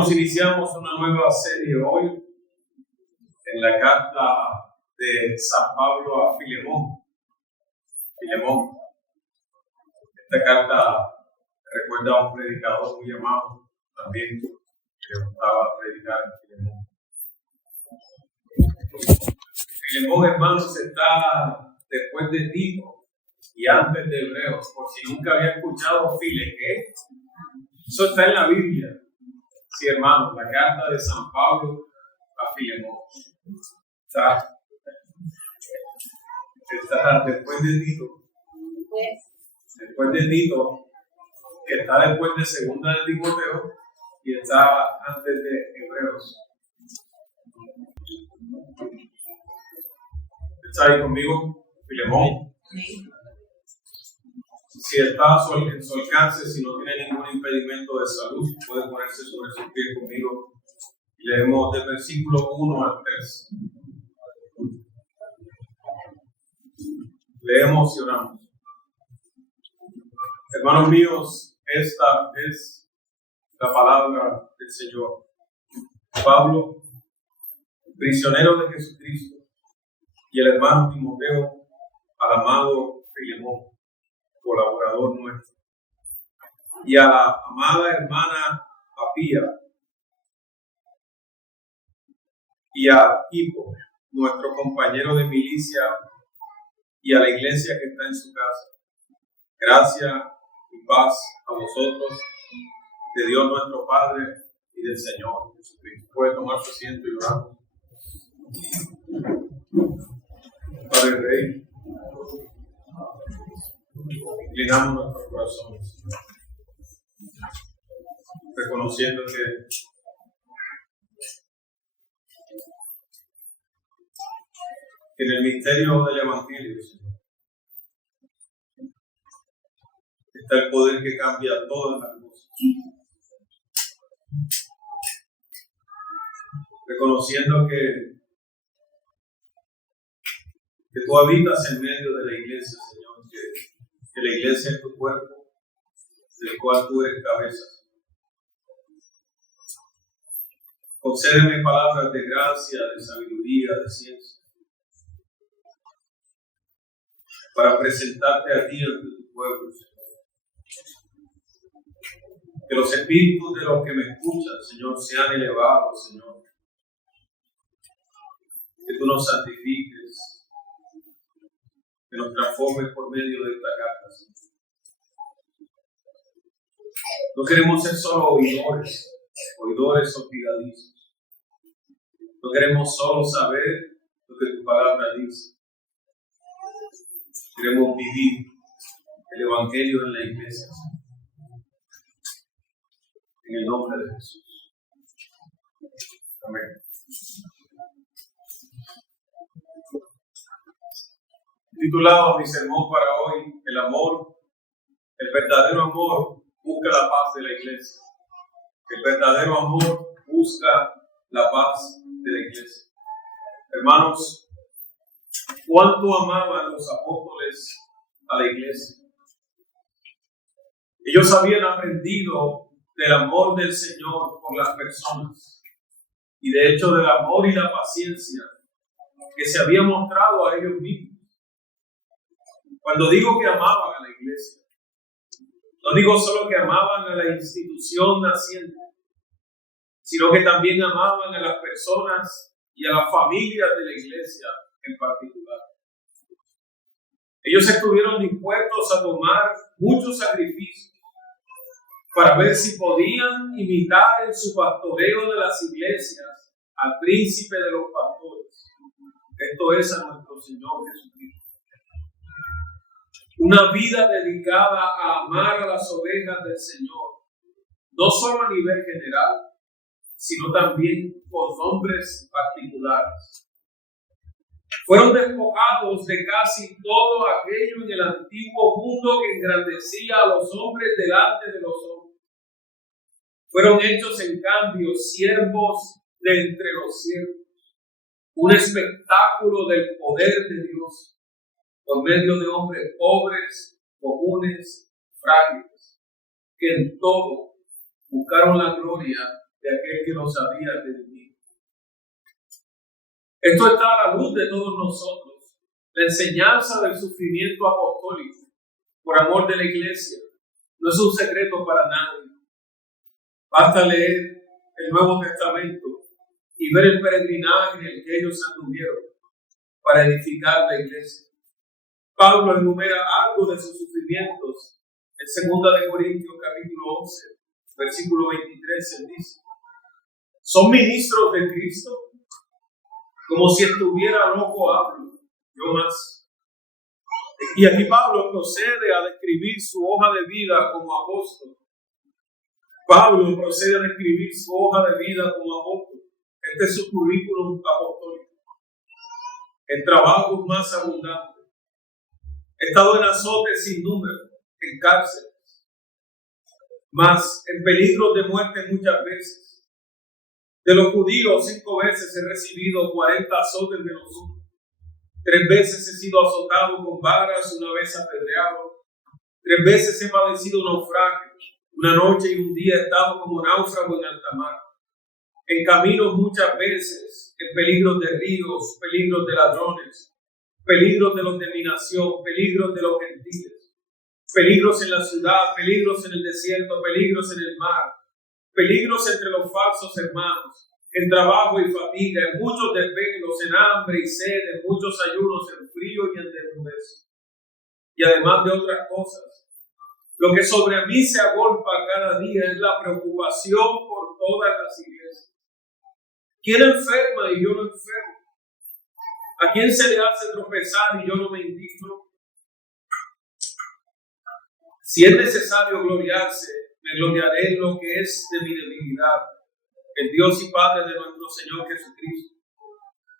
Hermanos, iniciamos una nueva serie hoy en la carta de San Pablo a Filemón. Esta carta recuerda a un predicador muy amado también que le gustaba predicar en Filemón. Filemón, hermanos, está después de Tito y antes de Hebreos, por si nunca había escuchado ¿qué? Eso está en la Biblia. Sí, hermanos, la carta de San Pablo a Filemón. Está después de Tito. Después de Tito, que está después de Segunda de Timoteo y está antes de Hebreos. ¿Está ahí conmigo? Filemón. Si está en su alcance, si no tiene ningún impedimento de salud, puede ponerse sobre sus pies conmigo. Y leemos del versículo 1 al 3. Leemos y oramos. Hermanos míos, esta es la palabra del Señor. Pablo, prisionero de Jesucristo, y el hermano Timoteo, al amado Filemón, colaborador nuestro, y a la amada hermana Apía, y a Hipo, nuestro compañero de milicia, y a la iglesia que está en su casa. Gracia y paz a vosotros, de Dios nuestro Padre y del Señor Jesucristo. Puede tomar su asiento y orar. Padre Rey, inclinamos nuestros corazones, reconociendo que en el misterio del Evangelio, Señor, está el poder que cambia todas las cosas. Reconociendo que tú habitas en medio de la iglesia, Señor, que la iglesia es tu cuerpo, del cual tú eres cabeza. Concédeme palabras de gracia, de sabiduría, de ciencia, para presentarte a ti ante tu pueblo, Señor. Que los espíritus de los que me escuchan, Señor, sean elevados, Señor. Que tú nos santifiques, que nos transformes por medio de esta carta, Señor. No queremos ser solo oidores olvidadizos. No queremos solo saber lo que tu palabra dice. Queremos vivir el Evangelio en la iglesia, Señor. En el nombre de Jesús. Amén. Titulado mi sermón para hoy, el verdadero amor busca la paz de la iglesia. El verdadero amor busca la paz de la iglesia. Hermanos, ¿cuánto amaban los apóstoles a la iglesia? Ellos habían aprendido del amor del Señor por las personas y de hecho del amor y la paciencia que se había mostrado a ellos mismos. Cuando digo que amaban a la iglesia, no digo solo que amaban a la institución naciente, sino que también amaban a las personas y a las familias de la iglesia en particular. Ellos estuvieron dispuestos a tomar muchos sacrificios para ver si podían imitar en su pastoreo de las iglesias al príncipe de los pastores. Esto es a nuestro Señor Jesucristo. Una vida dedicada a amar a las ovejas del Señor, no solo a nivel general, sino también por nombres particulares. Fueron despojados de casi todo aquello en el antiguo mundo que engrandecía a los hombres delante de los hombres. Fueron hechos, en cambio, siervos de entre los siervos, un espectáculo del poder de Dios, por medio de hombres pobres, comunes, frágiles, que en todo buscaron la gloria de aquel que nos había redimido. Esto está a la luz de todos nosotros. La enseñanza del sufrimiento apostólico por amor de la iglesia no es un secreto para nadie. Basta leer el Nuevo Testamento y ver el peregrinaje en el que ellos anduvieron para edificar la iglesia. Pablo enumera algo de sus sufrimientos en 2 Corintios capítulo 11, versículo 23, él dice: ¿son ministros de Cristo? Como si estuviera loco hablo, yo más. Y aquí Pablo procede a describir su hoja de vida como apóstol. Pablo procede a describir su hoja de vida como apóstol. Este es su currículum apostólico. En trabajos más abundantes. He estado en azotes sin número, en cárceles, más en peligros de muerte muchas veces. De los judíos 5 veces he recibido 40 azotes menos uno. 3 veces he sido azotado con varas, 1 vez apedreado. 3 veces he padecido naufragio. 1 noche y 1 día he estado como náufrago en alta mar. En caminos muchas veces, en peligros de ríos, peligros de ladrones, peligros de los de mi nación, peligros de los gentiles, peligros en la ciudad, peligros en el desierto, peligros en el mar, peligros entre los falsos hermanos, en trabajo y fatiga, en muchos desvelos, en hambre y sed, en muchos ayunos, en frío y en desnudez. Y además de otras cosas, lo que sobre mí se agolpa cada día es la preocupación por todas las iglesias. ¿Quién enferma y yo no enfermo? ¿A quién se le hace tropezar y yo no me indigno? Si es necesario gloriarse, me gloriaré en lo que es de mi debilidad. El Dios y Padre de nuestro Señor Jesucristo,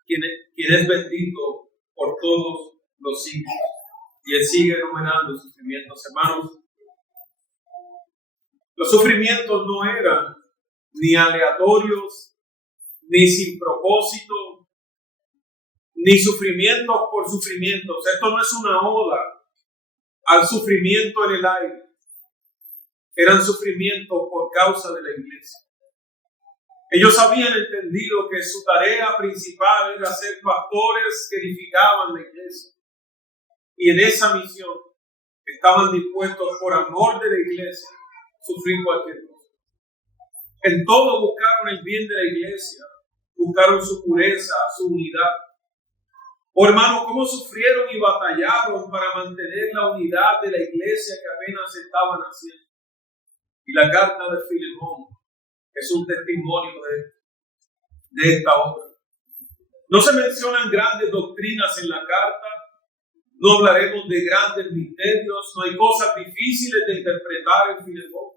quien es bendito por todos los siglos. Y Él sigue enumerando sufrimientos. Hermanos, los sufrimientos no eran ni aleatorios, ni sin propósito, ni sufrimientos por sufrimientos. Esto no es una oda al sufrimiento en el aire. Eran sufrimientos por causa de la iglesia. Ellos habían entendido que su tarea principal era ser pastores que edificaban la iglesia. Y en esa misión estaban dispuestos, por amor de la iglesia, a sufrir cualquier cosa. En todo buscaron el bien de la iglesia, buscaron su pureza, su unidad. Oh hermanos, cómo sufrieron y batallaron para mantener la unidad de la iglesia que apenas estaban haciendo. Y la carta de Filemón es un testimonio de esta obra. No se mencionan grandes doctrinas en la carta, no hablaremos de grandes misterios, no hay cosas difíciles de interpretar en Filemón,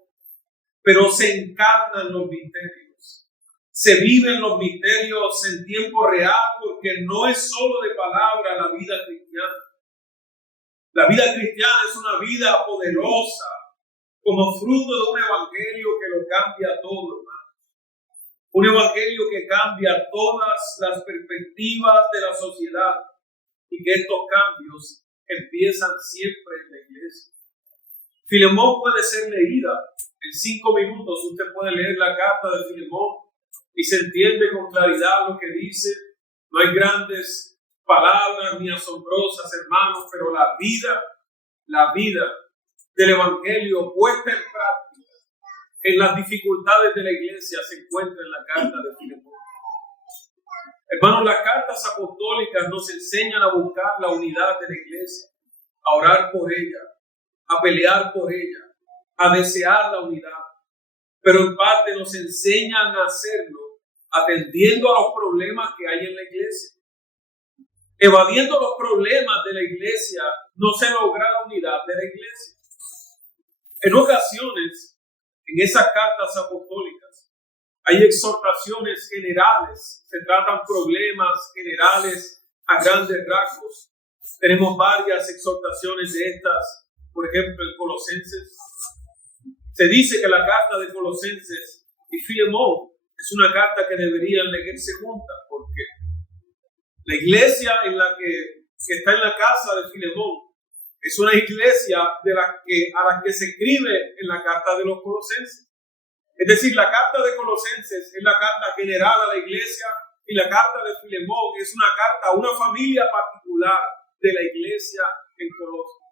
pero se encarnan los misterios, se viven los misterios en tiempo real, porque no es solo de palabra la vida cristiana. La vida cristiana es una vida poderosa, como fruto de un evangelio que lo cambia todo, hermano. Un evangelio que cambia todas las perspectivas de la sociedad y que estos cambios empiezan siempre en la iglesia. Filemón puede ser leída en 5 minutos. Usted puede leer la carta de Filemón y se entiende con claridad lo que dice. No hay grandes palabras ni asombrosas, hermanos, pero la vida del evangelio puesta en práctica en las dificultades de la iglesia se encuentra en la carta de Filemón. Hermanos, las cartas apostólicas nos enseñan a buscar la unidad de la iglesia, a orar por ella, a pelear por ella, a desear la unidad, pero en parte nos enseñan a hacerlo atendiendo a los problemas que hay en la iglesia. Evadiendo los problemas de la iglesia no se logra la unidad de la iglesia. En ocasiones, en esas cartas apostólicas, hay exhortaciones generales, se tratan problemas generales a grandes rasgos. Tenemos varias exhortaciones de estas, por ejemplo, en Colosenses. Se dice que la carta de Colosenses y Filemón es una carta que deberían leerse juntas, porque la iglesia en la que está en la casa de Filemón es una iglesia a la que se escribe en la carta de los Colosenses. Es decir, la carta de Colosenses es la carta general a la iglesia y la carta de Filemón es una carta a una familia particular de la iglesia en Colosas.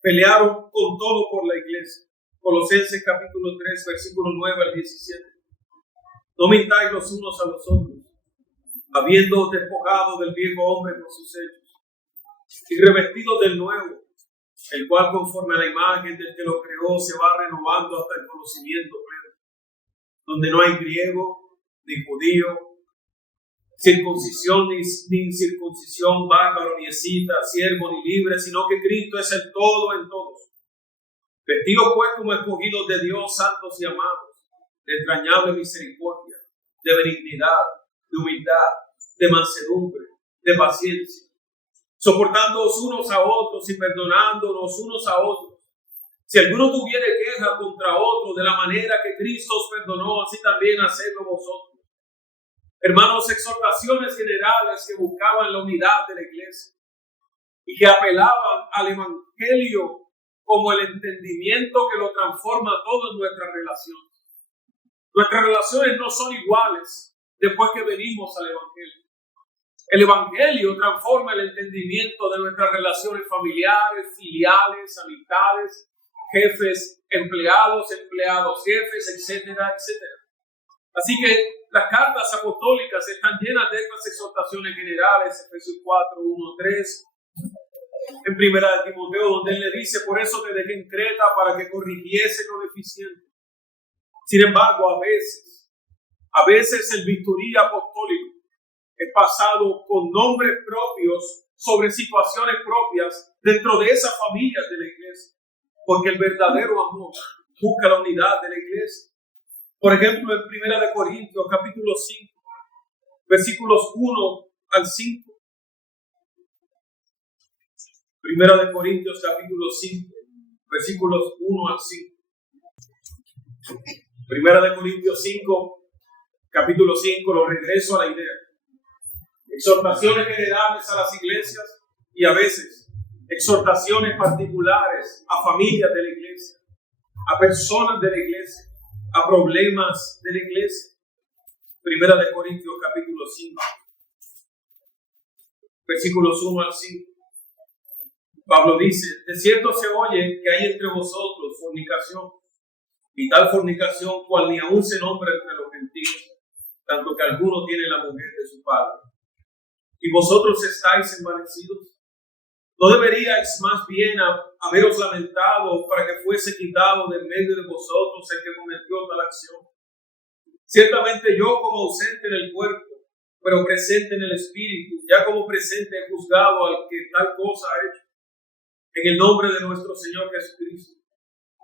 Pelearon con todo por la iglesia. Colosenses capítulo 3, versículo 9 al 17. No mintáis los unos a los otros, habiendo despojado del viejo hombre con sus hechos, y revestidos del nuevo, el cual conforme a la imagen del que lo creó se va renovando hasta el conocimiento pleno, donde no hay griego ni judío, circuncisión ni incircuncisión, bárbaro ni escita, siervo ni libre, sino que Cristo es el todo en todos. Vestidos pues como escogidos de Dios, santos y amados, de entrañable misericordia, de benignidad, de humildad, de mansedumbre, de paciencia, soportándoos unos a otros y perdonándonos unos a otros. Si alguno tuviere queja contra otro, de la manera que Cristo os perdonó, así también hacedlo vosotros. Hermanos, exhortaciones generales que buscaban la unidad de la iglesia y que apelaban al evangelio como el entendimiento que lo transforma todo en nuestras relaciones. Nuestras relaciones no son iguales después que venimos al evangelio. El evangelio transforma el entendimiento de nuestras relaciones familiares, filiales, amistades, jefes, empleados, jefes, etcétera, etcétera. Así que las cartas apostólicas están llenas de estas exhortaciones generales, Efesios 4, 1, 3, en primera de Timoteo, donde él le dice, por eso te dejé en Creta para que corrigiese lo deficiente. Sin embargo, a veces el bisturí apostólico es pasado con nombres propios sobre situaciones propias dentro de esas familias de la iglesia, porque el verdadero amor busca la unidad de la iglesia. Por ejemplo, en 1 Corintios, capítulo 5, versículos 1 al 5. 1 Corintios, capítulo 5, versículos 1 al 5. 1 Corintios 5, capítulo 5, lo regreso a la idea. Exhortaciones generales a las iglesias y a veces exhortaciones particulares a familias de la iglesia, a personas de la iglesia, a problemas de la iglesia. 1 Corintios capítulo 5, versículos 1 al 5. Pablo dice, de cierto se oye que hay entre vosotros fornicación, y tal fornicación cual ni aún se nombra entre los gentiles, tanto que alguno tiene la mujer de su padre. Y vosotros estáis envanecidos. ¿No deberíais más bien haberos lamentado para que fuese quitado de en medio de vosotros el que cometió tal acción? Ciertamente yo como ausente en el cuerpo, pero presente en el espíritu, ya como presente he juzgado al que tal cosa ha hecho. En el nombre de nuestro Señor Jesucristo,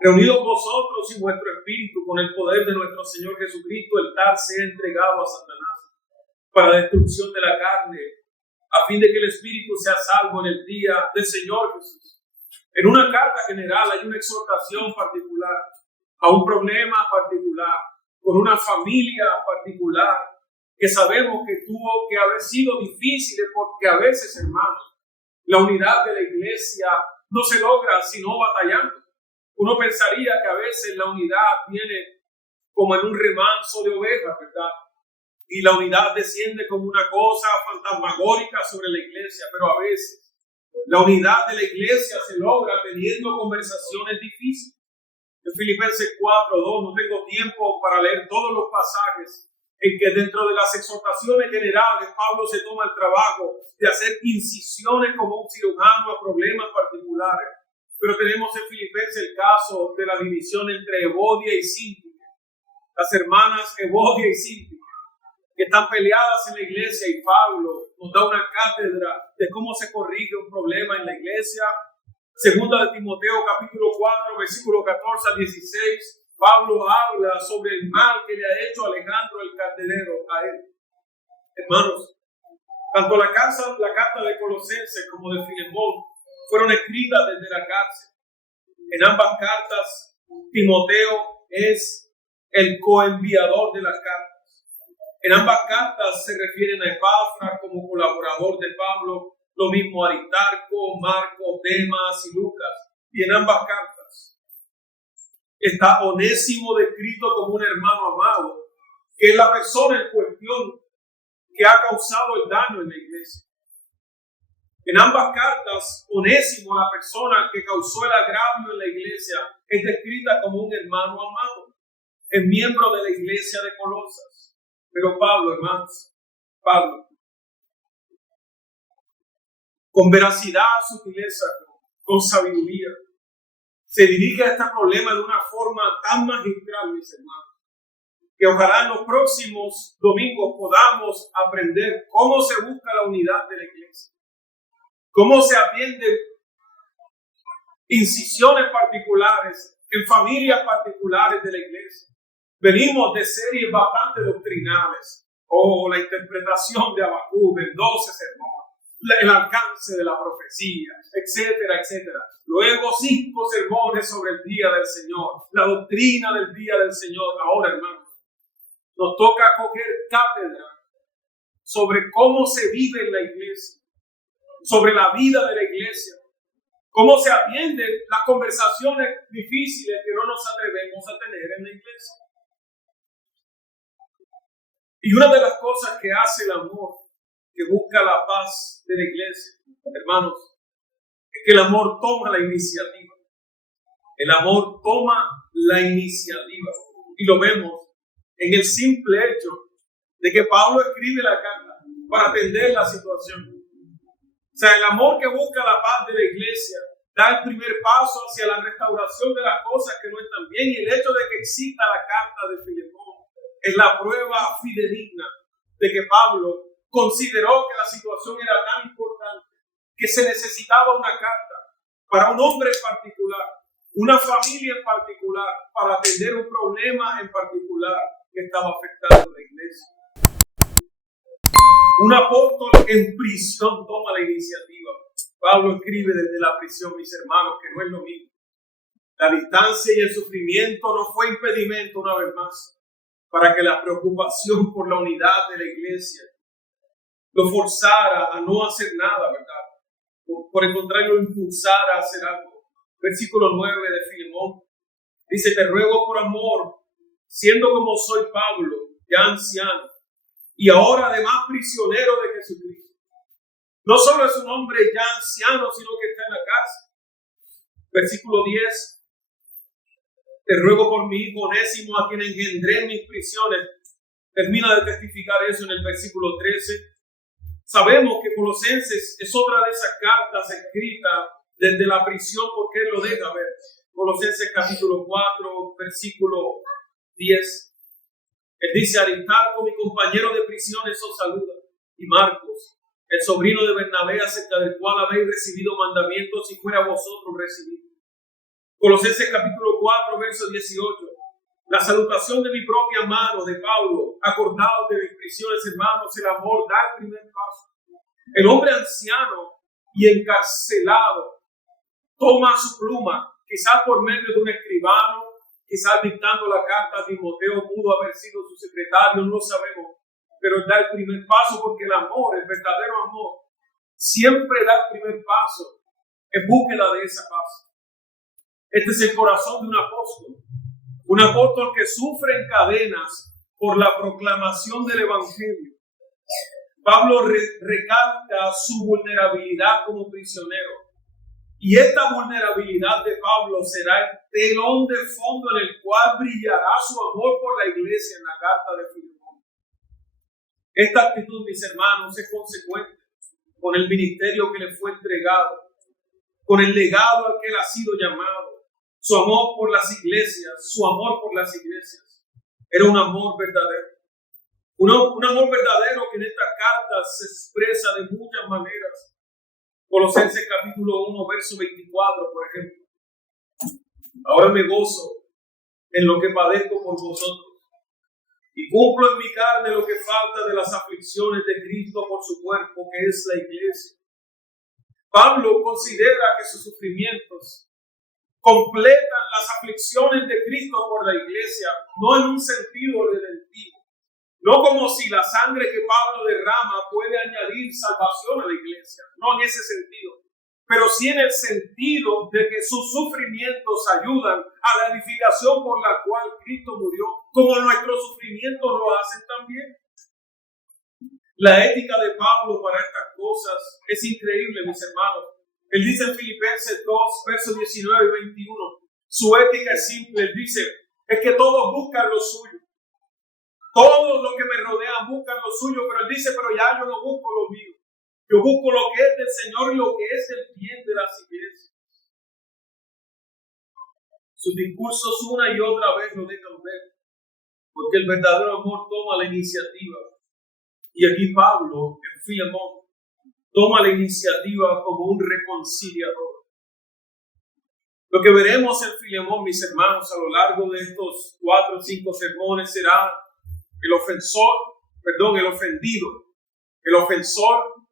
reunidos vosotros y vuestro espíritu con el poder de nuestro Señor Jesucristo, el tal sea entregado a Satanás para destrucción de la carne, a fin de que el espíritu sea salvo en el día del Señor Jesús. En una carta general hay una exhortación particular a un problema particular, con una familia particular, que sabemos que tuvo que haber sido difícil, porque a veces, hermanos, la unidad de la iglesia no se logra sino batallando. Uno pensaría que a veces la unidad viene como en un remanso de ovejas, ¿verdad? Y la unidad desciende como una cosa fantasmagórica sobre la iglesia, pero a veces la unidad de la iglesia se logra teniendo conversaciones difíciles. En Filipenses 4:2, no tengo tiempo para leer todos los pasajes en que dentro de las exhortaciones generales Pablo se toma el trabajo de hacer incisiones como un cirujano a problemas particulares. Pero tenemos en Filipenses el caso de la división entre Evodia y Síntique. Las hermanas Evodia y Síntique, que están peleadas en la iglesia, y Pablo nos da una cátedra de cómo se corrige un problema en la iglesia. Segunda de Timoteo, capítulo 4, versículo 14 al 16. Pablo habla sobre el mal que le ha hecho Alejandro el carcelero a él. Hermanos, tanto la carta de Colosenses como de Filemón fueron escritas desde la cárcel. En ambas cartas, Timoteo es el coenviador de las cartas. En ambas cartas se refieren a Epafras como colaborador de Pablo, lo mismo Aristarco, Marcos, Demas y Lucas. Y en ambas cartas está Onésimo descrito como un hermano amado, que es la persona en cuestión que ha causado el daño en la iglesia. En ambas cartas, Onésimo, la persona que causó el agravio en la iglesia, es descrita como un hermano amado, es miembro de la iglesia de Colosas. Pero Pablo, hermanos, Pablo, con veracidad, sutileza, con sabiduría, se dirige a este problema de una forma tan magistral, mis hermanos, que ojalá en los próximos domingos podamos aprender cómo se busca la unidad de la iglesia, cómo se atienden incisiones particulares en familias particulares de la iglesia. Venimos de series bastante doctrinales, la interpretación de Habacuc, el 12 sermón, el alcance de la profecía, etcétera, etcétera. Luego 5 sermones sobre el día del Señor, la doctrina del día del Señor. Ahora, hermanos, nos toca coger cátedra sobre cómo se vive en la iglesia, sobre la vida de la iglesia, cómo se atienden las conversaciones difíciles que no nos atrevemos a tener en la iglesia. Y una de las cosas que hace el amor, que busca la paz de la iglesia, hermanos, es que el amor toma la iniciativa. El amor toma la iniciativa. Y lo vemos en el simple hecho de que Pablo escribe la carta para atender la situación. O sea, el amor que busca la paz de la iglesia da el primer paso hacia la restauración de las cosas que no están bien. Y el hecho de que exista la carta de Filemón es la prueba fidedigna de que Pablo consideró que la situación era tan importante que se necesitaba una carta para un hombre en particular, una familia en particular, para atender un problema en particular que estaba afectando a la iglesia. Un apóstol en prisión toma la iniciativa. Pablo escribe desde la prisión, mis hermanos, que no es lo mismo. La distancia y el sufrimiento no fue impedimento, una vez más, para que la preocupación por la unidad de la iglesia lo forzara a no hacer nada, ¿verdad? Por el contrario, lo impulsara a hacer algo. Versículo 9 de Filemón dice: te ruego por amor, siendo como soy Pablo, ya anciano, y ahora además prisionero de Jesucristo. No solo es un hombre ya anciano, sino que está en la cárcel. Versículo 10. Te ruego por mi hijo Onésimo, a quien engendré en mis prisiones. Termina de testificar eso en el versículo 13. Sabemos que Colosenses es otra de esas cartas escritas desde la prisión, porque él lo deja ver. Colosenses capítulo 4, versículo 10. Él dice: Aristarco, mi compañero de prisiones, os saluda, y Marcos, el sobrino de Bernabé, acerca del cual habéis recibido mandamientos, si fuera vosotros recibido. Colosenses capítulo 4, verso 18. La salutación de mi propia mano, de Pablo, acordados de mis prisiones, hermanos, el amor da el primer paso. El hombre anciano y encarcelado toma su pluma, quizás por medio de un escribano, quizás dictando la carta a Timoteo, pudo haber sido su secretario, no lo sabemos, pero da el primer paso, porque el amor, el verdadero amor, siempre da el primer paso en búsqueda de esa paz. Este es el corazón de un apóstol que sufre en cadenas por la proclamación del evangelio. Pablo recalca su vulnerabilidad como prisionero. Y esta vulnerabilidad de Pablo será el telón de fondo en el cual brillará su amor por la iglesia en la carta de Filemón. Esta actitud, mis hermanos, es consecuente con el ministerio que le fue entregado, con el legado al que él ha sido llamado, su amor por las iglesias, su amor por las iglesias. Era un amor verdadero. Un amor verdadero que en estas cartas se expresa de muchas maneras. Colosenses capítulo 1, verso 24, por ejemplo. Ahora me gozo en lo que padezco por vosotros, y cumplo en mi carne lo que falta de las aflicciones de Cristo por su cuerpo, que es la iglesia. Pablo considera que sus sufrimientos completan las aflicciones de Cristo por la iglesia, no en un sentido redentivo, no como si la sangre que Pablo derrama puede añadir salvación a la iglesia, no en ese sentido, pero sí en el sentido de que sus sufrimientos ayudan a la edificación por la cual Cristo murió, como nuestros sufrimientos lo hacen también. La ética de Pablo para estas cosas es increíble, mis hermanos. Él dice en Filipenses 2, versos 19 y 21, su ética es simple. Él dice, es que todos buscan lo suyo. Todos los que me rodean buscan lo suyo, pero él dice, pero ya yo no busco lo mío. Yo busco lo que es del Señor y lo que es del bien de las iglesias. Sus discursos una y otra vez lo dejan ver, porque el verdadero amor toma la iniciativa. Y aquí Pablo, en Filemón, toma la iniciativa como un reconciliador. Lo que veremos en Filemón, mis hermanos, a lo largo de estos 4 o 5 sermones será el ofendido, el ofensor,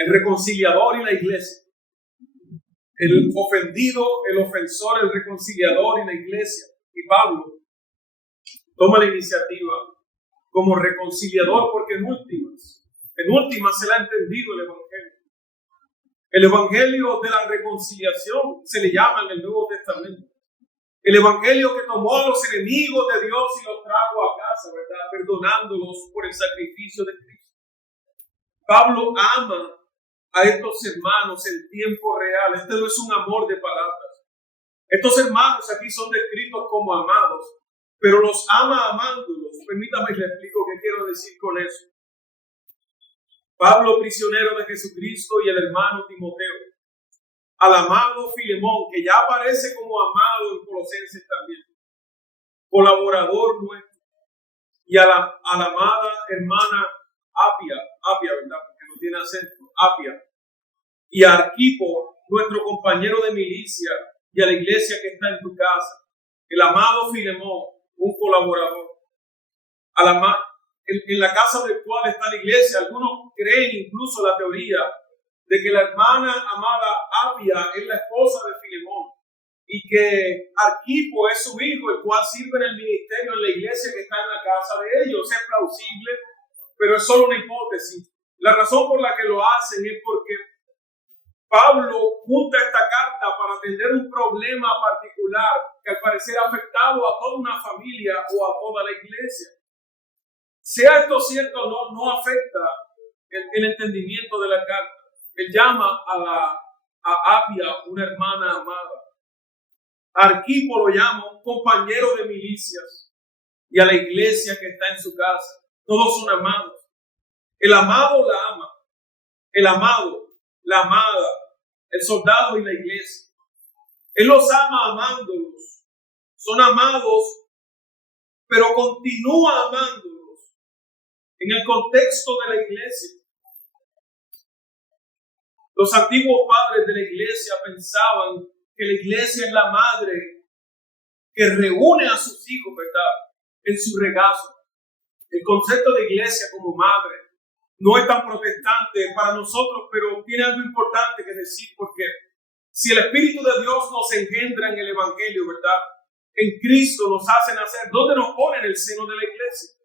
el reconciliador y la iglesia. El ofendido, el ofensor, el reconciliador y la iglesia. Y Pablo toma la iniciativa como reconciliador, porque en últimas se le ha entendido el Evangelio. El Evangelio de la reconciliación se le llama en el Nuevo Testamento. El Evangelio que tomó a los enemigos de Dios y los trajo a casa, ¿verdad? Perdonándolos por el sacrificio de Cristo. Pablo ama a estos hermanos en tiempo real. Este no es un amor de palabras. Estos hermanos aquí son descritos como amados, pero los ama amándolos. Permítame le explico qué quiero decir con eso. Pablo, prisionero de Jesucristo, y el hermano Timoteo, al amado Filemón, que ya aparece como amado en Colosenses también, colaborador nuestro, y a la amada hermana Apia, ¿verdad? Porque no tiene acento, Apia, y a Arquipo, nuestro compañero de milicia, y a la iglesia que está en tu casa, el amado Filemón, un colaborador, en la casa del cual está la iglesia. Algunos creen incluso la teoría de que la hermana amada Apia es la esposa de Filemón y que Arquipo es su hijo, el cual sirve en el ministerio en la iglesia que está en la casa de ellos. Es plausible, pero es solo una hipótesis. La razón por la que lo hacen es porque Pablo junta esta carta para atender un problema particular que al parecer ha afectado a toda una familia o a toda la iglesia. Sea esto cierto o no afecta el entendimiento de la carta. Él llama a Apia una hermana amada. A Arquipo lo llama un compañero de milicias. Y a la iglesia que está en su casa. Todos son amados. El amado la ama. El amado, la amada, el soldado y la iglesia. Él los ama amándolos. Son amados, pero continúa amándolos en el contexto de la iglesia. Los antiguos padres de la iglesia pensaban que la iglesia es la madre que reúne a sus hijos, ¿verdad?, en su regazo. El concepto de iglesia como madre no es tan protestante para nosotros, pero tiene algo importante que decir, porque si el Espíritu de Dios nos engendra en el Evangelio, ¿verdad?, en Cristo nos hace nacer, ¿dónde nos pone? En el seno de la iglesia.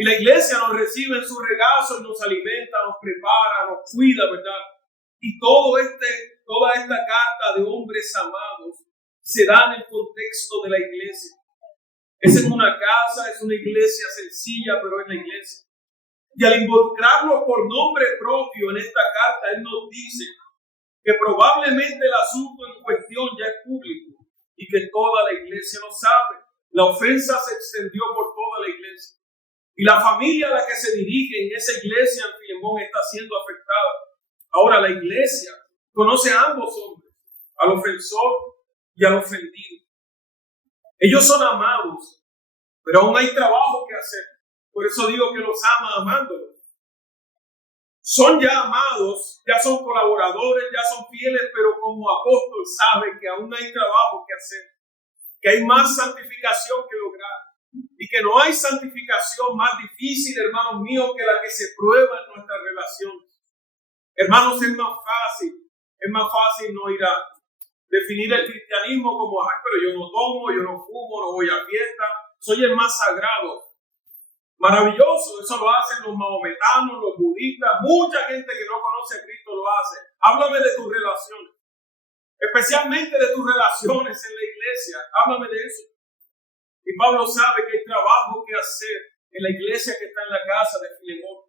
Y la iglesia nos recibe en su regazo y nos alimenta, nos prepara, nos cuida, ¿verdad? Y toda esta carta de hombres amados se da en el contexto de la iglesia. Es en una casa, es una iglesia sencilla, pero es la iglesia. Y al involucrarlo por nombre propio en esta carta, él nos dice que probablemente el asunto en cuestión ya es público y que toda la iglesia lo sabe. La ofensa se extendió por toda la iglesia. Y la familia a la que se dirige en esa iglesia en Filemón está siendo afectada. Ahora la iglesia conoce a ambos hombres, al ofensor y al ofendido. Ellos son amados, pero aún hay trabajo que hacer. Por eso digo que los ama amándolos. Son ya amados, ya son colaboradores, ya son fieles, pero como apóstol sabe que aún hay trabajo que hacer, que hay más santificación que lograr. Y que no hay santificación más difícil, hermanos míos, que la que se prueba en nuestras relaciones. Hermanos, es más fácil no ir a definir el cristianismo como, pero yo no tomo, yo no fumo, no voy a fiesta, soy el más sagrado. Maravilloso, eso lo hacen los mahometanos, los budistas, mucha gente que no conoce a Cristo lo hace. Háblame de tus relaciones. especialmente de tus relaciones en la iglesia. Háblame de eso. Y Pablo sabe que hay trabajo que hacer en la iglesia que está en la casa de Filemón.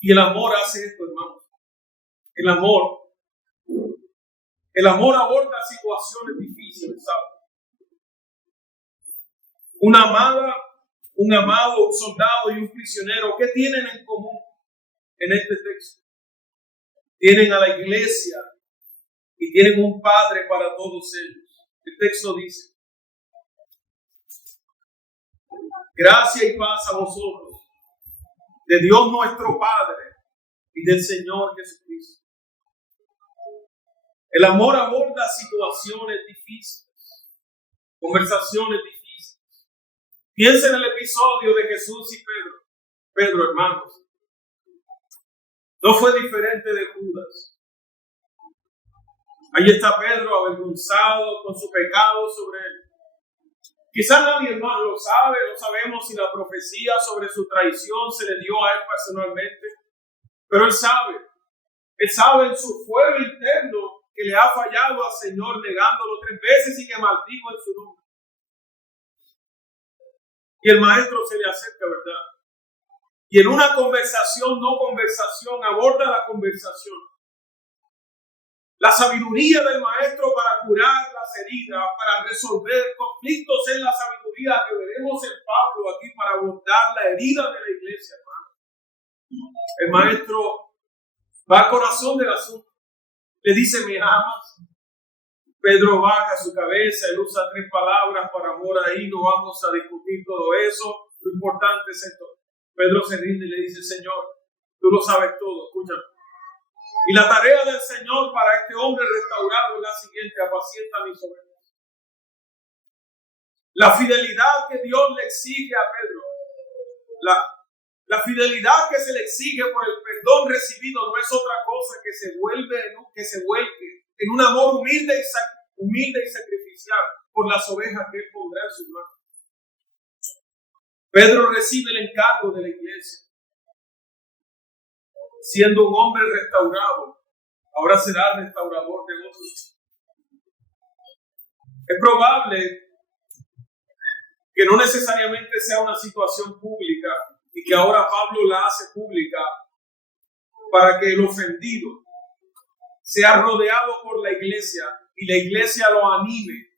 Y el amor hace esto, hermanos. El amor aborda situaciones difíciles, ¿sabes? Una amada, un amado, un soldado y un prisionero, ¿qué tienen en común en este texto? Tienen a la iglesia y tienen un padre para todos ellos. El texto dice: gracia y paz a vosotros, de Dios nuestro Padre y del Señor Jesucristo. El amor aborda situaciones difíciles, conversaciones difíciles. Piensa en el episodio de Jesús y Pedro. Pedro, hermanos, no fue diferente de Judas. Ahí está Pedro avergonzado con su pecado sobre él. Quizás nadie más lo sabe, no sabemos si la profecía sobre su traición se le dio a él personalmente, pero él sabe en su fuero interno que le ha fallado al Señor negándolo 3 veces y que maldijo en su nombre. Y el maestro se le acerca, ¿verdad? Y en una conversación, no conversación, aborda la conversación. La sabiduría del maestro para curar las heridas, para resolver conflictos, es la sabiduría que veremos en Pablo aquí para abordar la herida de la iglesia, hermano. El maestro va al corazón del asunto. Le dice: ¿me amas? Pedro baja su cabeza, él usa 3 palabras para amor ahí, no vamos a discutir todo eso. Lo importante es esto. Pedro se rinde y le dice: Señor, tú lo sabes todo, escúchame. Y la tarea del Señor para este hombre restaurado es la siguiente: apacienta mis ovejas. La fidelidad que Dios le exige a Pedro, la fidelidad que se le exige por el perdón recibido no es otra cosa que se vuelque en un amor humilde y sacrificial por las ovejas que él pondrá en sus manos. Pedro recibe el encargo de la iglesia. Siendo un hombre restaurado, ahora será restaurador de otros. Es probable que no necesariamente sea una situación pública y que ahora Pablo la hace pública para que el ofendido sea rodeado por la iglesia y la iglesia lo anime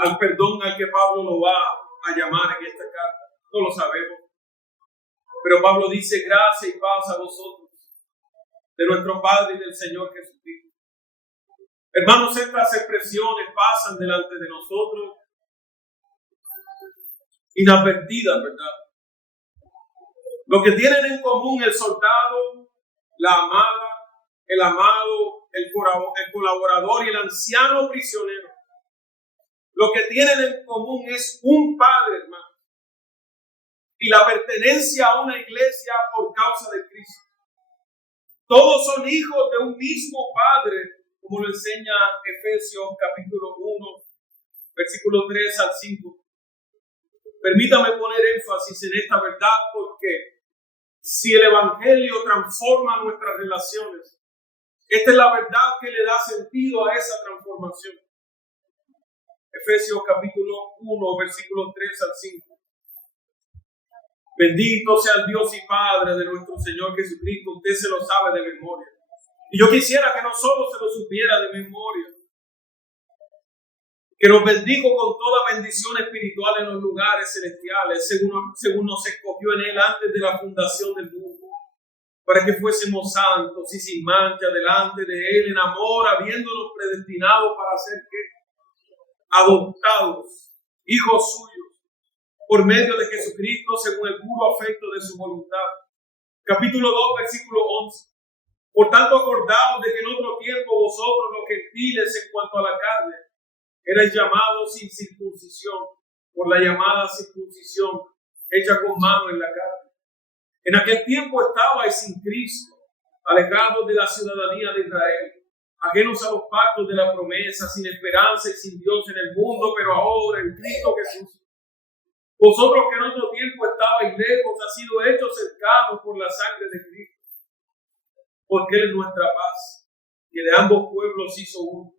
al perdón al que Pablo lo va a llamar en esta carta. No lo sabemos. Pero Pablo dice: gracia y paz a vosotros, de nuestro Padre y del Señor Jesucristo. Hermanos, estas expresiones pasan delante de nosotros inadvertidas, ¿verdad? Lo que tienen en común el soldado, la amada, el amado, el colaborador y el anciano prisionero. Lo que tienen en común es un Padre, hermano, y la pertenencia a una iglesia por causa de Cristo. Todos son hijos de un mismo Padre, como lo enseña Efesios capítulo 1, versículo 3 al 5. Permítame poner énfasis en esta verdad, porque si el Evangelio transforma nuestras relaciones, esta es la verdad que le da sentido a esa transformación. Efesios capítulo 1, versículo 3 al 5. Bendito sea el Dios y Padre de nuestro Señor Jesucristo. Usted se lo sabe de memoria. Y yo quisiera que no solo se lo supiera de memoria, que nos bendijo con toda bendición espiritual en los lugares celestiales, según nos escogió en Él antes de la fundación del mundo, para que fuésemos santos y sin mancha delante de Él en amor, habiéndonos predestinados para ser adoptados, hijos suyos, por medio de Jesucristo, según el puro afecto de su voluntad. Capítulo 2, versículo 11. Por tanto, acordaos de que en otro tiempo vosotros, los gentiles en cuanto a la carne, erais llamados sin circuncisión, por la llamada circuncisión hecha con mano en la carne. En aquel tiempo estabais sin Cristo, alejados de la ciudadanía de Israel, ajenos a los pactos de la promesa, sin esperanza y sin Dios en el mundo, pero ahora en Cristo Jesús. Vosotros que en otro tiempo estabais lejos, ha sido hechos cercanos por la sangre de Cristo, porque Él es nuestra paz, que de ambos pueblos hizo uno,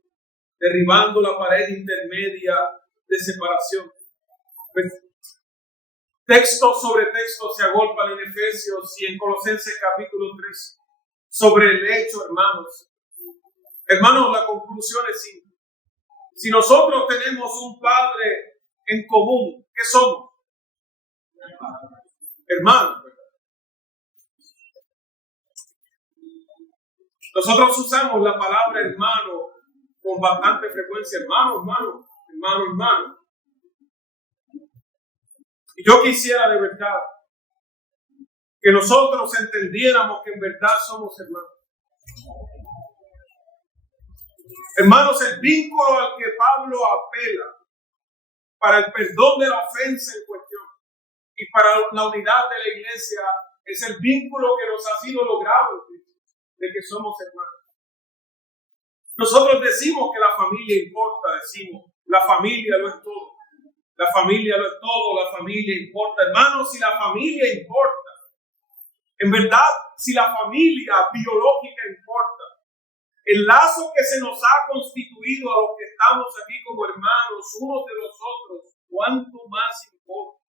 derribando la pared intermedia de separación. Pues, texto sobre texto se agolpan en Efesios y en Colosenses capítulo 3 sobre el hecho, hermanos. Hermanos, la conclusión es simple. Si nosotros tenemos un Padre en común, ¿qué somos? Hermanos. Nosotros usamos la palabra hermano con bastante frecuencia. Hermano. Y yo quisiera de verdad que nosotros entendiéramos que en verdad somos hermanos. Hermanos, el vínculo al que Pablo apela para el perdón de la ofensa en cuestión y para la unidad de la iglesia es el vínculo que nos ha sido logrado de que somos hermanos. Nosotros decimos que la familia importa, decimos, la familia lo es todo. La familia lo es todo, la familia importa. Hermanos, si la familia importa, en verdad, si la familia biológica importa, el lazo que se nos ha constituido a los que estamos aquí como hermanos, unos de los otros, ¿cuánto más importa?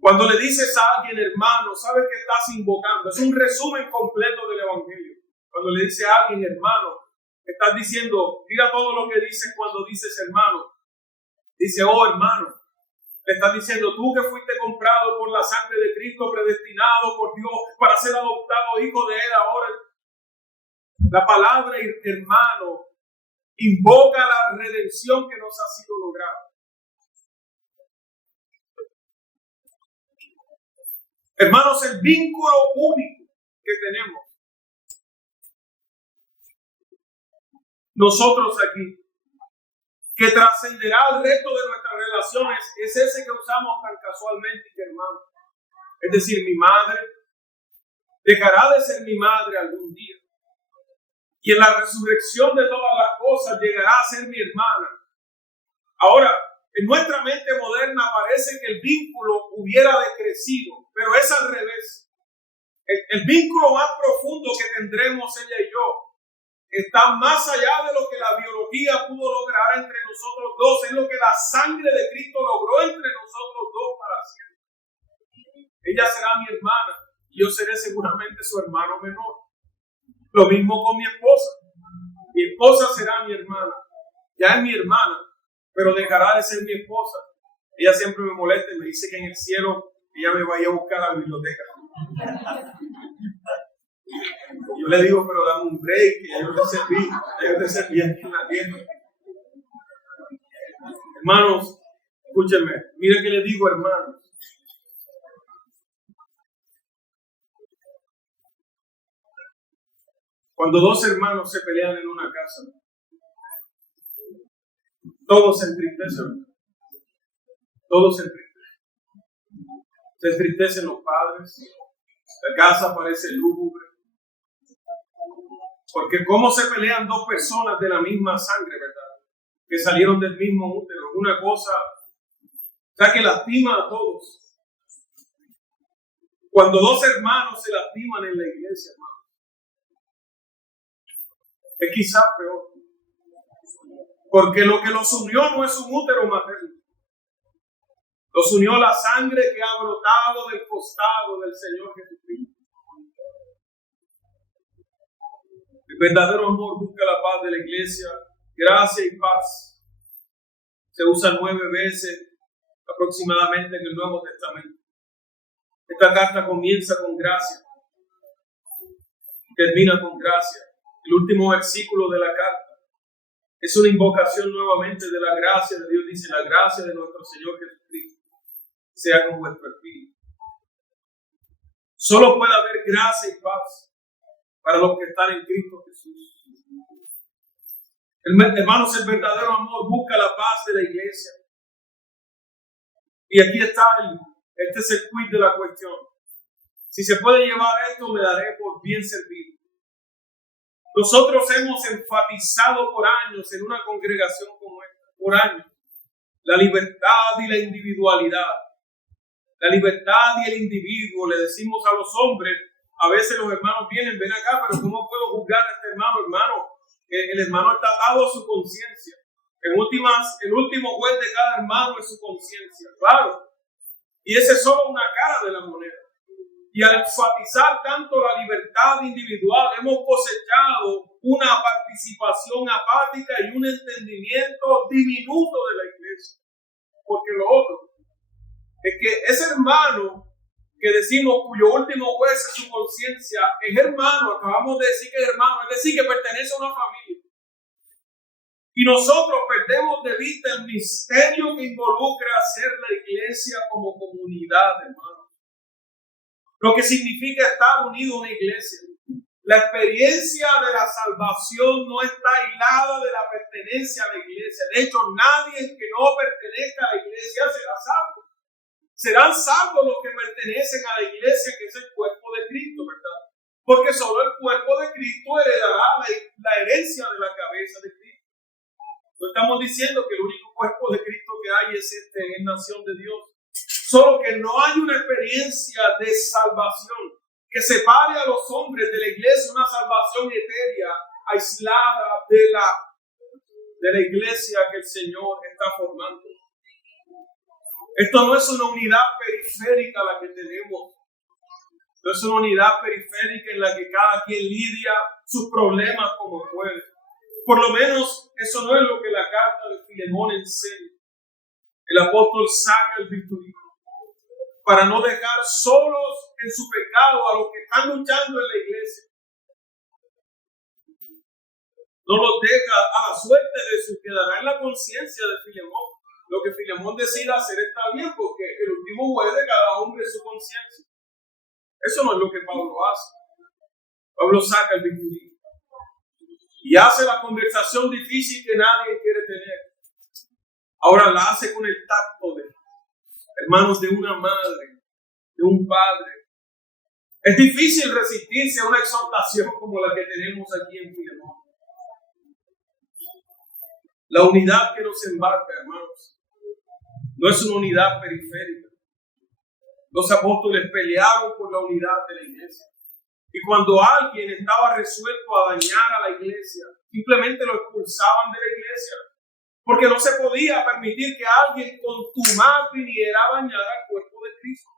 Cuando le dices a alguien hermano, ¿sabes qué estás invocando? Es un resumen completo del Evangelio. Cuando le dices a alguien hermano, estás diciendo, mira todo lo que dices cuando dices hermano. Dice, oh hermano. Le estás diciendo, tú que fuiste comprado por la sangre de Cristo, predestinado por Dios para ser adoptado hijo de Él ahora. La palabra hermano invoca la redención que nos ha sido lograda. Hermanos, el vínculo único que tenemos nosotros aquí, que trascenderá al resto de nuestras relaciones, es ese que usamos tan casualmente, hermano. Es decir, mi madre dejará de ser mi madre algún día. Y en la resurrección de todas las cosas llegará a ser mi hermana. Ahora, en nuestra mente moderna parece que el vínculo hubiera decrecido, pero es al revés. El vínculo más profundo que tendremos ella y yo está más allá de lo que la biología pudo lograr entre nosotros dos. Es lo que la sangre de Cristo logró entre nosotros dos para siempre. Ella será mi hermana y yo seré seguramente su hermano menor. Lo mismo con mi esposa. Mi esposa será mi hermana. Ya es mi hermana, pero dejará de ser mi esposa. Ella siempre me molesta y me dice que en el cielo ella me vaya a buscar a la biblioteca. Yo le digo, pero dame un break, que yo te serví aquí en la tienda. Hermanos, escúchenme, miren que les digo, hermanos. Cuando dos hermanos se pelean en una casa, todos se entristecen. Todos se entristecen. Se entristecen los padres. La casa parece lúgubre. Porque cómo se pelean dos personas de la misma sangre, ¿verdad? Que salieron del mismo útero. Una cosa, o sea, que lastima a todos. Cuando dos hermanos se lastiman en la iglesia, hermano, es quizás peor. Porque lo que los unió no es un útero materno. Los unió la sangre que ha brotado del costado del Señor Jesucristo. El verdadero amor busca la paz de la iglesia, gracia y paz. Se usa 9 veces aproximadamente en el Nuevo Testamento. Esta carta comienza con gracia, termina con gracia. El último versículo de la carta es una invocación nuevamente de la gracia de Dios. Dice, la gracia de nuestro Señor Jesucristo sea con vuestro espíritu. Solo puede haber gracia y paz para los que están en Cristo Jesús. Hermanos, el verdadero amor busca la paz de la iglesia. Y aquí está este es el quid de la cuestión. Si se puede llevar esto, me daré por bien servido. Nosotros hemos enfatizado por años en una congregación como esta, por años, la libertad y la individualidad. La libertad y el individuo, le decimos a los hombres, A veces los hermanos vienen, ven acá, pero ¿cómo puedo juzgar a este hermano? Hermano, el hermano está atado a su conciencia. El último juez de cada hermano es su conciencia, claro. Y esa es solo una cara de la moneda. Y al enfatizar tanto la libertad individual, hemos cosechado una participación apática y un entendimiento diminuto de la iglesia. Porque lo otro es que ese hermano que decimos cuyo último juez es su conciencia, es hermano, acabamos de decir que es hermano, es decir, que pertenece a una familia. Y nosotros perdemos de vista el misterio que involucra hacer la iglesia como comunidad, hermano. Lo que significa estar unido a una iglesia. La experiencia de la salvación no está aislada de la pertenencia a la iglesia. De hecho, nadie que no pertenezca a la iglesia será salvo. Serán salvos los que pertenecen a la iglesia, que es el cuerpo de Cristo, ¿verdad? Porque solo el cuerpo de Cristo heredará la herencia de la cabeza de Cristo. No estamos diciendo que el único cuerpo de Cristo que hay es en nación de Dios. Solo que no hay una experiencia de salvación que separe a los hombres de la iglesia, una salvación etérea, aislada de la iglesia que el Señor está formando. Esto no es una unidad periférica la que tenemos. No es una unidad periférica en la que cada quien lidia sus problemas como puede. Por lo menos eso no es lo que la carta de Filemón enseña. El apóstol saca el bisturí para no dejar solos en su pecado a los que están luchando en la iglesia. No los deja a la suerte de su, quedará en la conciencia de Filemón. Lo que Filemón decida hacer está bien, porque el último juez de cada hombre es su conciencia. Eso no es lo que Pablo hace. Pablo saca el bisturí y hace la conversación difícil que nadie quiere tener. Ahora la hace con el tacto de hermanos, de una madre, de un padre. Es difícil resistirse a una exhortación como la que tenemos aquí en Filemón. La unidad que nos embarca, hermanos, no es una unidad periférica. Los apóstoles pelearon por la unidad de la iglesia. Y cuando alguien estaba resuelto a dañar a la iglesia, simplemente lo expulsaban de la iglesia. Porque no se podía permitir que alguien contumaz viniera a dañar al cuerpo de Cristo.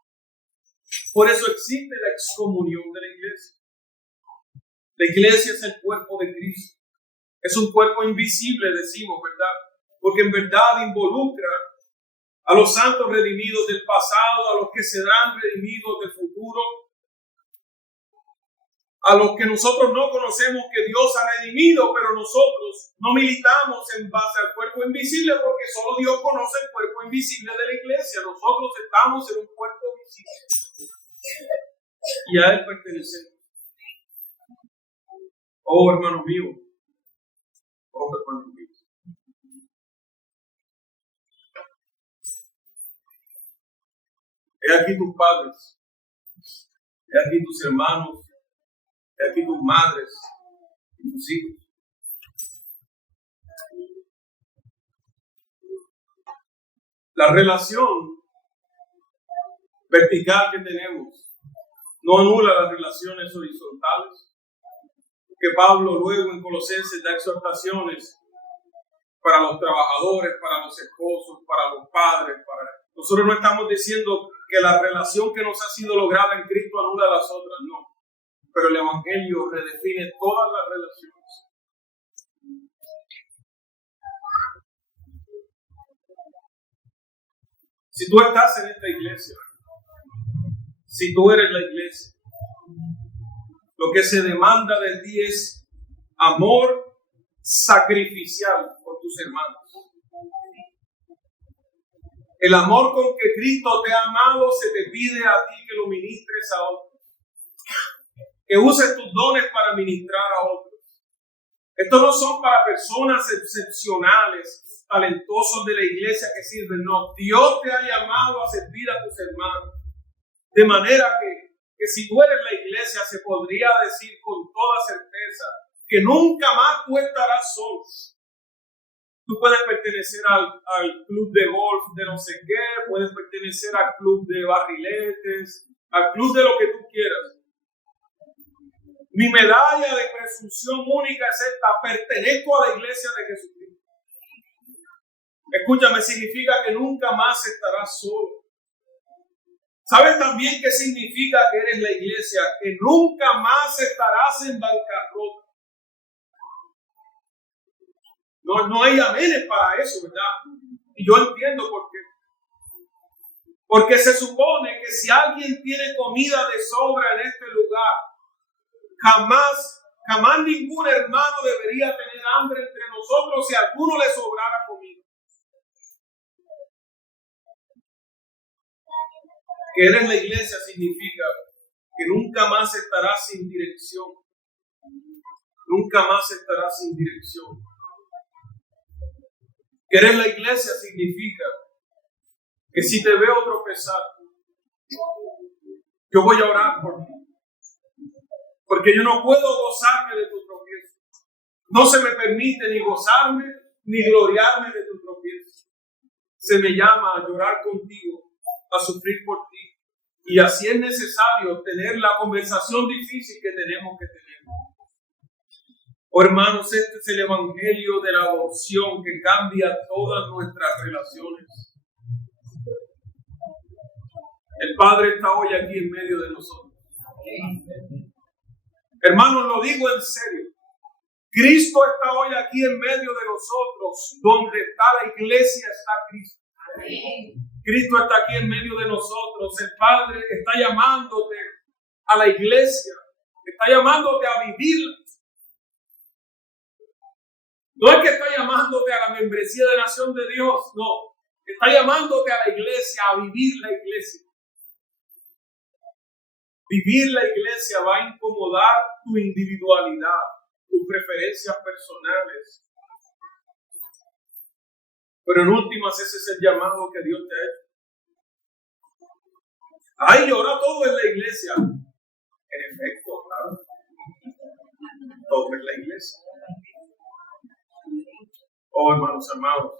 Por eso existe la excomunión de la iglesia. La iglesia es el cuerpo de Cristo. Es un cuerpo invisible, decimos, ¿verdad? Porque en verdad involucra a los santos redimidos del pasado, a los que serán redimidos del futuro, a los que nosotros no conocemos que Dios ha redimido, pero nosotros no militamos en base al cuerpo invisible, porque solo Dios conoce el cuerpo invisible de la iglesia. Nosotros estamos en un cuerpo visible y a Él pertenecemos. Oh, hermano mío. Oh, hermano mío. He aquí tus padres, he aquí tus hermanos, he aquí tus madres y tus hijos. La relación vertical que tenemos no anula las relaciones horizontales, que Pablo luego en Colosenses da exhortaciones para los trabajadores, para los esposos, para los padres. Nosotros no estamos diciendo que la relación que nos ha sido lograda en Cristo anula las otras, no. Pero el Evangelio redefine todas las relaciones. Si tú estás en esta iglesia, si tú eres la iglesia, lo que se demanda de ti es amor sacrificial por tus hermanos. El amor con que Cristo te ha amado se te pide a ti que lo ministres a otros. Que uses tus dones para ministrar a otros. Estos no son para personas excepcionales, talentosos de la iglesia que sirven. No, Dios te ha llamado a servir a tus hermanos. De manera que si tú eres la iglesia, se podría decir con toda certeza que nunca más tú estarás solo. Tú puedes pertenecer al club de golf de no sé qué, puedes pertenecer al club de barriletes, al club de lo que tú quieras. Mi medalla de presunción única es esta: pertenezco a la iglesia de Jesucristo. Escúchame, significa que nunca más estarás solo. ¿Sabes también qué significa que eres la iglesia? Que nunca más estarás en bancarrota. No hay amenes para eso, ¿verdad? Y yo entiendo por qué. Porque se supone que si alguien tiene comida de sobra en este lugar, jamás ningún hermano debería tener hambre entre nosotros si a alguno le sobrara comida. Que eres la iglesia significa que nunca más estarás sin dirección. Nunca más estarás sin dirección. Que eres la iglesia significa que si te veo tropezar, yo voy a orar por ti. Porque yo no puedo gozarme de tu tropiezo. No se me permite ni gozarme ni gloriarme de tu tropiezo. Se me llama a llorar contigo, a sufrir por ti. Y así es necesario tener la conversación difícil que tenemos que tener. Oh, hermanos, este es el evangelio de la adopción que cambia todas nuestras relaciones. El Padre está hoy aquí en medio de nosotros. Hermanos, lo digo en serio. Cristo está hoy aquí en medio de nosotros. Donde está la iglesia está Cristo. Cristo está aquí en medio de nosotros. El Padre está llamándote a la iglesia. Está llamándote a vivirla. No es que está llamándote a la membresía de Nación de Dios. No. Está llamándote a la iglesia, a vivir la iglesia. Vivir la iglesia va a incomodar tu individualidad, tus preferencias personales. Pero en últimas ese es el llamado que Dios te ha hecho. Ay, ahora todo es la iglesia. En efecto, claro. Todo es la iglesia. Oh, hermanos amados.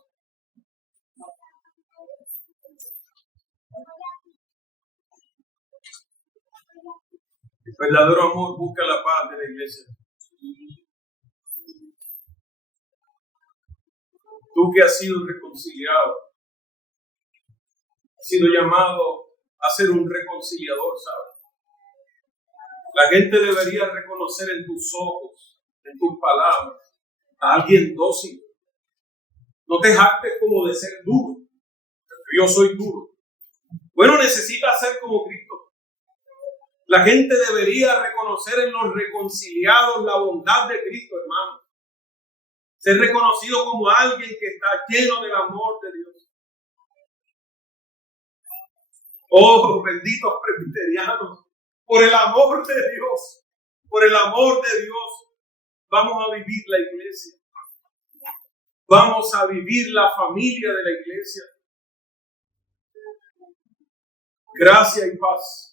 El verdadero amor busca la paz de la iglesia. Tú que has sido reconciliado, has sido llamado a ser un reconciliador, ¿sabes? La gente debería reconocer en tus ojos, en tus palabras, a alguien dócil. No te jactes como de ser duro. Yo soy duro. Bueno, necesitas ser como Cristo. La gente debería reconocer en los reconciliados la bondad de Cristo, hermano. Ser reconocido como alguien que está lleno del amor de Dios. Oh, benditos presbiterianos, por el amor de Dios, vamos a vivir la iglesia. Vamos a vivir la familia de la iglesia. Gracia y paz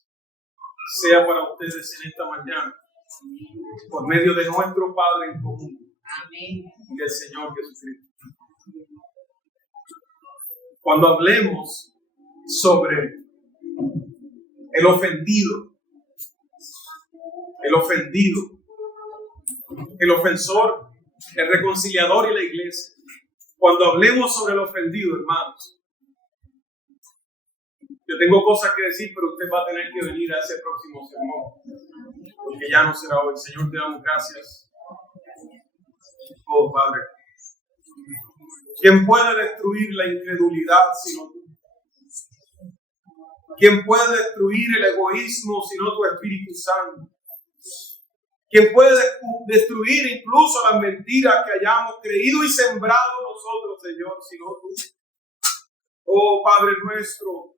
sea para ustedes en esta mañana, por medio de nuestro Padre en común. Amén. Y del Señor Jesucristo. Cuando hablemos sobre el ofendido, el ofensor, el reconciliador y la iglesia, cuando hablemos sobre el ofendido, hermanos, yo tengo cosas que decir, pero usted va a tener que venir a ese próximo sermón, porque ya no será hoy. Señor, te damos gracias. Oh, Padre, ¿quién puede destruir la incredulidad sino tú? ¿Quién puede destruir el egoísmo sino tu Espíritu Santo? ¿Quién puede destruir incluso las mentiras que hayamos creído y sembrado nosotros, Señor, sino tú? Oh, Padre nuestro,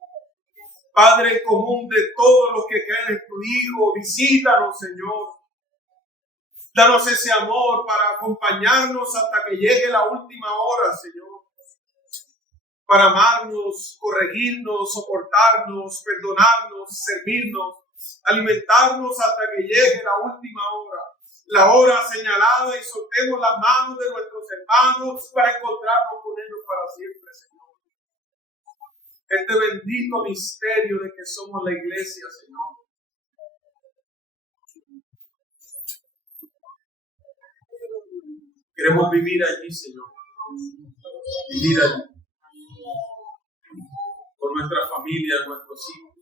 Padre común de todos los que creen en tu Hijo, visítanos, Señor. Danos ese amor para acompañarnos hasta que llegue la última hora, Señor. Para amarnos, corregirnos, soportarnos, perdonarnos, servirnos, alimentarnos hasta que llegue la última hora. La hora señalada y soltemos las manos de nuestros hermanos para encontrarnos con ellos para siempre, Señor. Este bendito misterio de que somos la iglesia, Señor. Queremos vivir allí, Señor. Vivir allí. Por nuestra familia, nuestros hijos.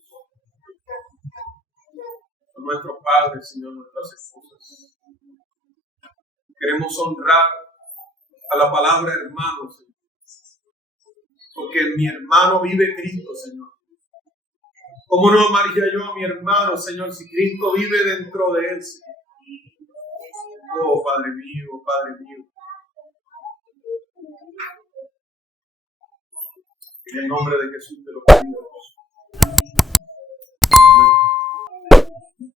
Por nuestros padres, Señor, nuestras esposas. Queremos honrar a la palabra hermano, Señor. Porque en mi hermano vive Cristo, Señor. ¿Cómo no amaría yo a mi hermano, Señor, si Cristo vive dentro de él, Señor? Oh, Padre mío, Padre mío. En el nombre de Jesús te lo pedimos. Amén.